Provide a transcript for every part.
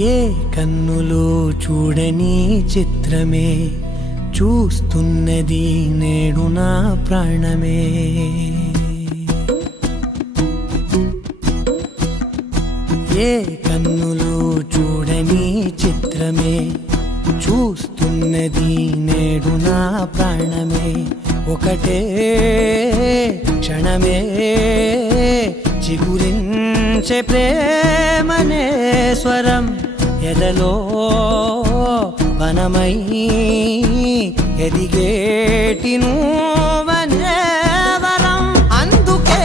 ఏ కన్నులో చూడని చిత్రమే చూస్తున్నది నేడు నా ప్రాణమే. ఏ కన్నులో చూడని చిత్రమే చూస్తున్నది నేడు నా ప్రాణమే. ఒకటే క్షణమే చిగురించే ప్రేమనే స్వరం ఎదలో వనమై ఎదిగేటి నువ్వనే వరం. అందుకే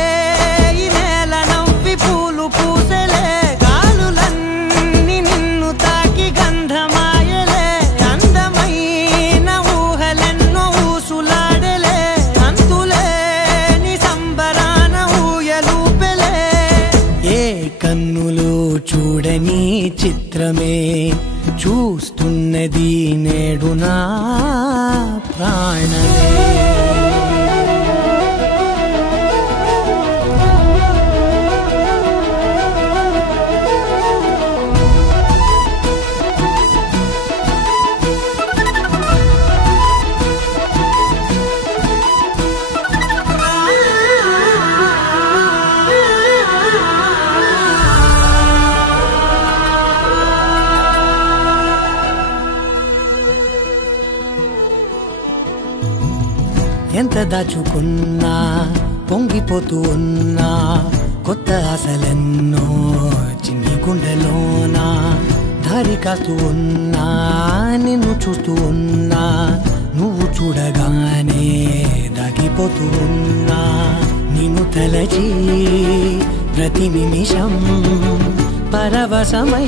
ఈ నేల నవ్వి పూలు పూసెలే, గాలులన్నీ నిన్ను తాకి గంధమాయలే. అందమైన ఊహలెన్నో ఊసులాడలే, అంతులేని సంబరాన ఊయలూపెలే. ఏ కన్నులో చూడని చిత్రమే చూస్తున్నది నేడు నా ప్రాణమే. ఎంత దాచుకున్నా పొంగిపోతూ ఉన్నా, కొత్త ఆశలెన్నో చిన్ని గుండెలోనా. దారి కాస్తూ ఉన్నా, నిన్ను చూస్తూ ఉన్నా, నువ్వు చూడగానే దాగిపోతూ ఉన్నా. నిన్ను తలచి ప్రతి నిమిషం పరవశమై